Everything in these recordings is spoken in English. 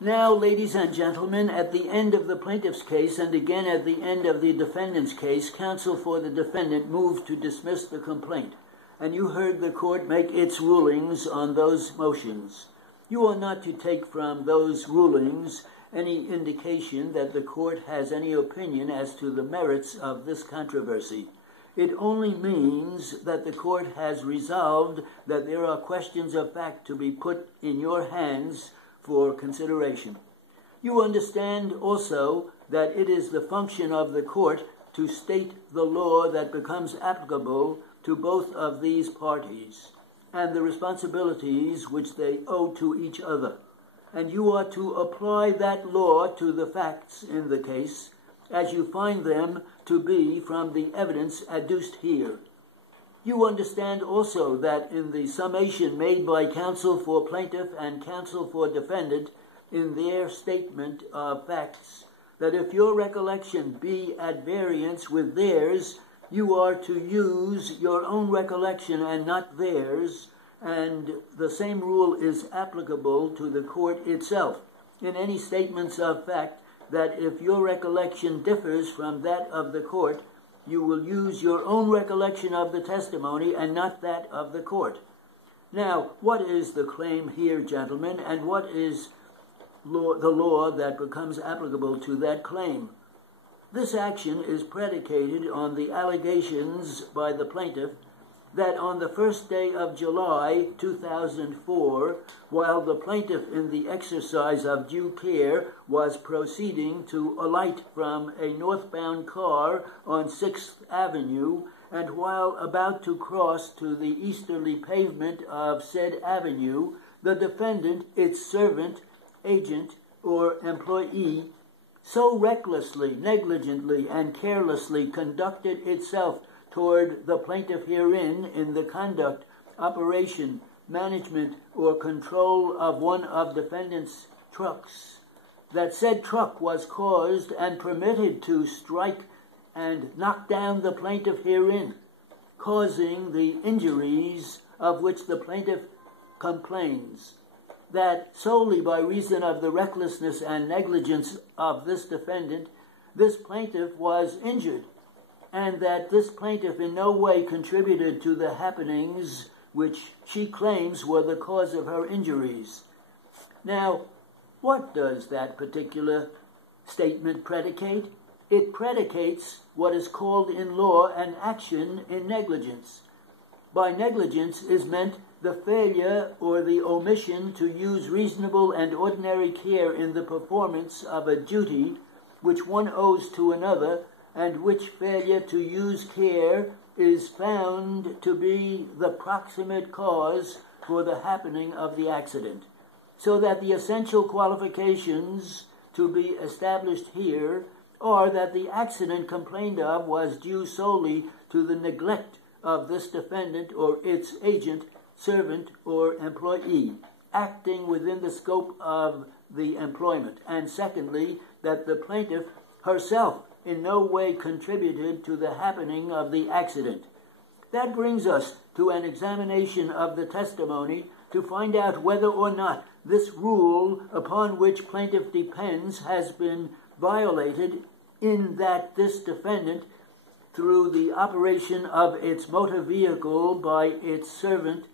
Now, ladies and gentlemen, at the end of the plaintiff's case and again at the end of the defendant's case, counsel for the defendant moved to dismiss the complaint, and you heard the court make its rulings on those motions. You are not to take from those rulings any indication that the court has any opinion as to the merits of this controversy. It only means that the court has resolved that there are questions of fact to be put in your hands for consideration. You understand also that it is the function of the court to state the law that becomes applicable to both of these parties and the responsibilities which they owe to each other. And you are to apply that law to the facts in the case as you find them to be from the evidence adduced here. You understand also that in the summation made by counsel for plaintiff and counsel for defendant in their statement of facts, that if your recollection be at variance with theirs, you are to use your own recollection and not theirs, and the same rule is applicable to the court itself. In any statements of fact, that if your recollection differs from that of the court, you will use your own recollection of the testimony and not that of the court. Now, what is the claim here, gentlemen, and what is the law that becomes applicable to that claim? This action is predicated on the allegations by the plaintiff that on the first day of July 2004, while the plaintiff in the exercise of due care was proceeding to alight from a northbound car on 6th Avenue, and while about to cross to the easterly pavement of said avenue, the defendant, its servant, agent, or employee, so recklessly, negligently, and carelessly conducted itself toward the plaintiff herein in the conduct, operation, management, or control of one of defendant's trucks, that said truck was caused and permitted to strike and knock down the plaintiff herein, causing the injuries of which the plaintiff complains, that solely by reason of the recklessness and negligence of this defendant, this plaintiff was injured, and that this plaintiff in no way contributed to the happenings which she claims were the cause of her injuries. Now, what does that particular statement predicate? It predicates what is called in law an action in negligence. By negligence is meant the failure or the omission to use reasonable and ordinary care in the performance of a duty which one owes to another, and which failure to use care is found to be the proximate cause for the happening of the accident. So that the essential qualifications to be established here are that the accident complained of was due solely to the neglect of this defendant or its agent, servant, or employee, acting within the scope of the employment. And secondly, that the plaintiff herself in no way contributed to the happening of the accident. That brings us to an examination of the testimony to find out whether or not this rule upon which plaintiff depends has been violated, in that this defendant, through the operation of its motor vehicle by its servant,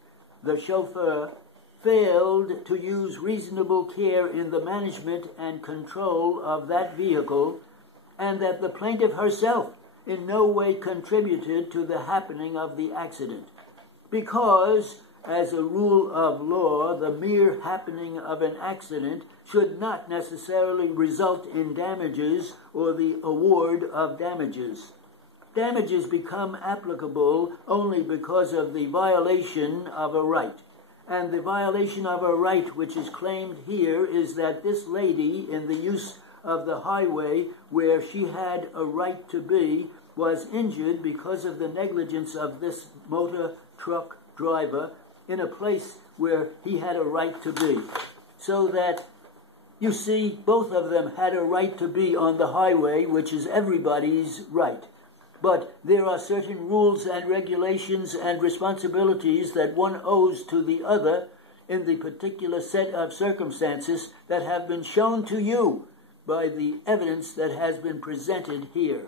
the chauffeur, failed to use reasonable care in the management and control of that vehicle, and that the plaintiff herself in no way contributed to the happening of the accident. Because, as a rule of law, the mere happening of an accident should not necessarily result in damages or the award of damages. Damages become applicable only because of the violation of a right. And the violation of a right which is claimed here is that this lady, in the use of the highway where she had a right to be, was injured because of the negligence of this motor truck driver in a place where he had a right to be. So that, you see, both of them had a right to be on the highway, which is everybody's right. But there are certain rules and regulations and responsibilities that one owes to the other in the particular set of circumstances that have been shown to you by the evidence that has been presented here.